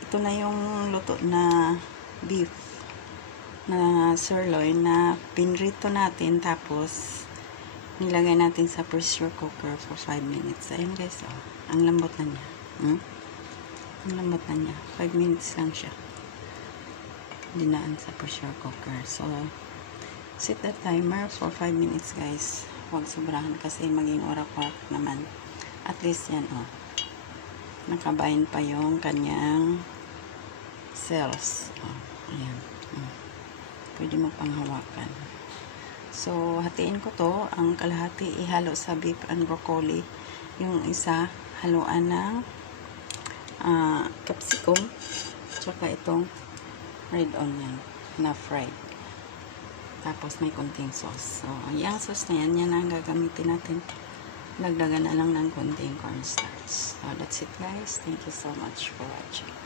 ito na yung luto na beef na sirloin na pinrito natin, tapos nilagay natin sa pressure cooker for 5 minutes. Ayun guys, oh, ang lambot na niya. Ang lambot na niya. 5 minutes lang siya. Dinaan sa pressure cooker. So, set the timer for 5 minutes guys. Huwag sobrahan kasi maging orak-orak naman. At least yan, oh. Nakabind pa yung kanyang cells. Oh, ayan. Pwede mo pang hawakan. So, hatiin ko to. Ang kalahati ihalo sa beef and broccoli. Yung isa, haluan ng capsicum. Tsaka itong red onion na fried. Tapos may konting sauce. So, yung sauce na yan, yan ang gagamitin natin. Nagdagan na lang ng konting cornstarch. So, that's it guys. Thank you so much for watching.